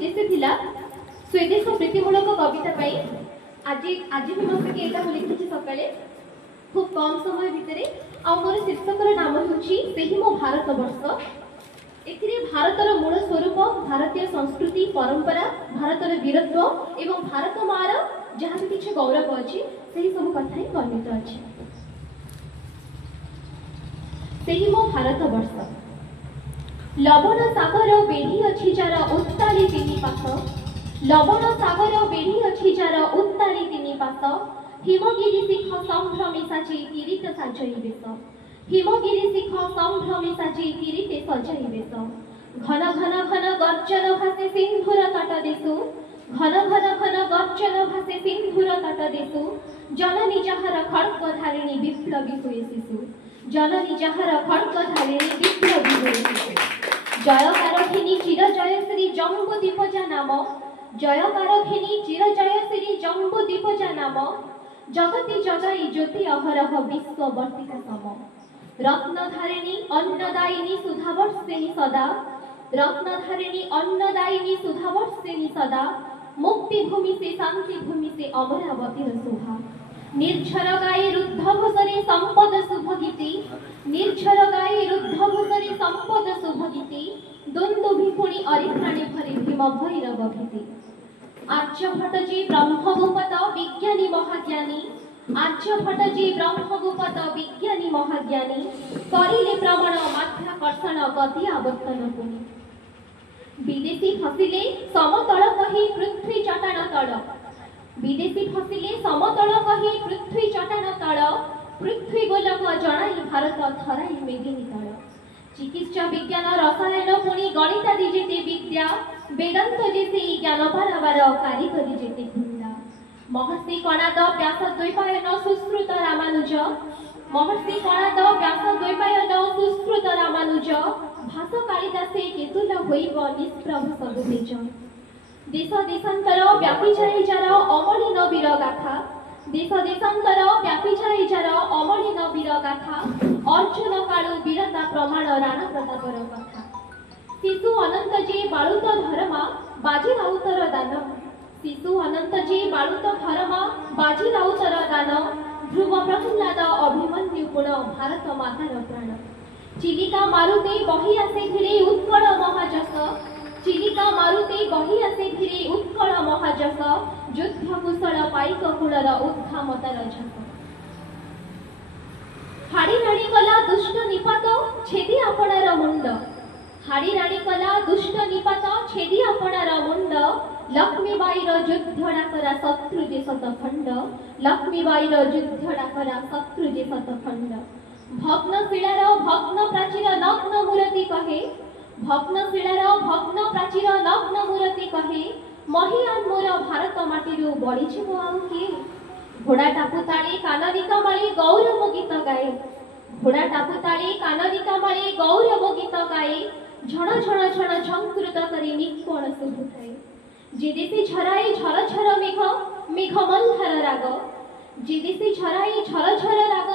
उद्देश्य थिला स्वदेश प्रीतिमूलक कविता पाई आज आज भी मत के एटा लिखिछि सकाळे खूब कम समय भितरे आ मोर शीर्षकर नाम होछि सेही मो भारत वर्ष। एथिरे भारतर मूल स्वरूप भारतीय संस्कृति परंपरा भारतर वीरत्व एवं भारत मार जहाँ भी किछि गौरव अछि सेही सब कथा ही वर्णित अछि। सेही मो भारत वर्ष लवण सागर बेढ़ी अछि जार उत्ताली तिनि पास लवण सागर बेढ़ी अछि जार उत्ताली तिनि पास हिमगिरी शिख संभ्रमे साजै किरीट साजै बेश हिमगिरी शिख संभ्रमे साजै किरीट सजाई बेश घन घन घन गर्जन भासे सिंधुर तट देशु घन घन घन गर्जन भासे सिंधुर तट देशु जननी जाहर खड्ग धारिणी विप्लवी हुए शिशु जननी जाहर खड्ग धारिणी विप्लवी हुए शिशु जयकारखिनी चिर जयश्री जम्बू दीपजा नाम जयकारखिनी चिर जयश्री जम्बू दीपजा नाम जगति जगाई ज्योति अहरह विश्व वर्तिका सम रत्नधारिणी अन्नदायिनी सुधावर्षिणी सदा रत्नधारिणी अन्नदायिनी सुधावर्षिणी सदा मुक्ति भूमि से शांति भूमि से अमरावती शोभा निर्झर गाये रुद्ध घोषरे संपद शुभ गीति निर्झर गाये रुद्ध घोषरे संपद शुभ गीति द्वंद्व भिपुणी अरिघ्राणी भरे भीम भैरव भीति आर्यभट्टजी ब्रह्मगुप्त विज्ञानी महाज्ञानी आर्यभट्टजी ब्रह्मगुप्त विज्ञानी महाज्ञानी करिले प्रमाण माध्याकर्षण गति आवर्तन पुनि विदेशी फसिले समतल कही पृथ्वी चटाण तल विदेशी फसिले समतल कही पृथ्वी चटाण तल पृथ्वी गोलक जणाई भारत थराई मेदिनी तल चिकित्सा विज्ञान रसायन पुणी गणितादि जेते विद्या वेदांत जेते ज्ञान पारावार कारिगरी जेते विद्या महर्षि कणाद व्यास द्वैपायन सुश्रुत रामानुज महर्षि कणाद व्यास द्वैपायन सुश्रुत रामानुज भाष कालिदासे केतुल होइब निष्प्रभ सबु तेज देश देशांतर व्यापी जाई जार अमलिन वीर गाथा देश देशांतर व्यापी जाई जार अमलिन वीर गाथा अर्जुन काळू वीरता प्रमाण राणा प्रतापर कथा शिशु अनंत जी बाळुत धर्मा बाजी राउतर दान शिशु अनंत जी बाळुत धर्मा बाजी राउतर दान ध्रुव प्रह्लाद अभिमन्यु गुण भारत मातार प्राण चिलिका मारुते बही आसे धीरे उत्कल महाजस चिलिका मारुते बही आसे धीरे उत्कल महाजस युद्ध कुशल पाइक कुलर उद्धामतार झस हाड़ी राणी कला दुष्ट निपात छेदी आपणार मुंड हाड़ी राणी कला दुष्ट निपात छेदी आपणार मुंड लक्ष्मीबाईर युद्ध डाकरा शत्रु जे शतखंड लक्ष्मीबाईर युद्ध डाकरा शत्रु जे शतखंड भग्न शिलार भग्न प्राचीर नग्न मूर्ति कहे भग्न शिलार भग्न प्राचीर नग्न मूर्ति कहे महियान मोर भारत माटीरू बढिछिबो आउ किए घोड़ा टापुताली कानरिका माली गौरव गीत गाए घोड़ा टापुताली कानरिका माली गौरव गीत गाए झण झण झण झंकृत करी निकोण शुभुଥାଏ जिदिसी झराई झर झर मेघ मेघ मल्हार राग जिदिसी झराई झर झर राग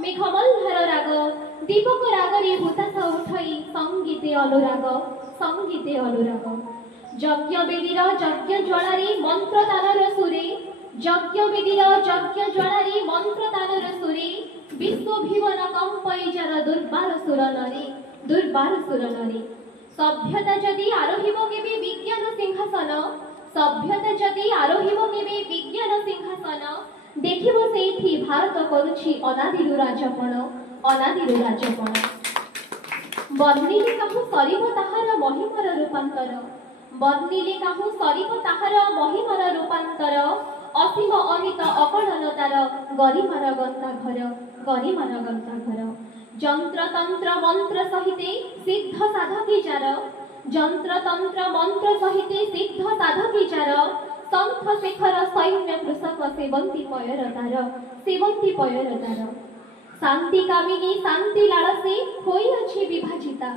मेघ मल्हार राग दीपक रागरे हुतास उठई संगीते अनुराग यज्ञ बेदीर यज्ञ ज्वालारे मंत्र तानर सुरे यज्ञ बेदीर यज्ञ ज्वालारे मंत्र तानर सुरे विश्व भीवन कंपई जार दुर्बार सुरनरे सभ्यता जदि आरोहिब केबे विज्ञान सिंहासन सभ्यता जदि आरोहिब केबे विज्ञान सिंहासन देखिबो सेठी भारत करूछि अनादिरु राजपण बर्णिले काहू सरिब ताहार महिमार रूपांतर बर्णिले काहू सरिब ताहार महिमार रूपांतर असीम अहित अकळनतार गरिमार गंता घर जंत्र तंत्र मंत्र सहिते सिद्ध साधकी जार जंत्र तंत्र मंत्र सहिते सिद्ध साधकी जार संथ शेखर सैन्य कृषक सेवंती पयरतार शांति कामिनी शांति लालसे होई अछि विभाजिता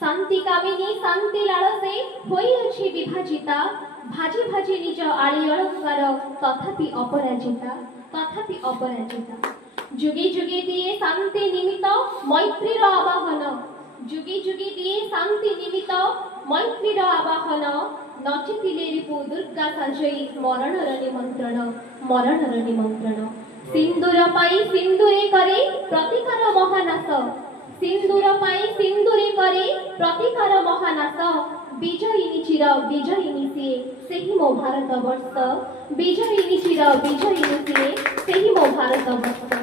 शांति कामिनी शांति लालसे होई अछि विभाजिता भाजी भाजी निज आली अलंकार तथापि अपराजिता जुगे जुगे दिए शांति निमित्त मैत्रीर आवाहन जुगे जुगे दिए शांति निमित्त मैत्रीर आवाहन नचितिले रिपु दुर्गा सजई मरणर निमंत्रण सिंदूर पाई सिंदूरे करे प्रतिकार महानाश सिंदूर पाई सिंदूरे करे प्रतिकार महानाश विजयिनी चिर विजयिनी सिए सेही मो भारत वर्ष विजयिनी चिर विजयिनी सिए सेही मो भारत वर्ष।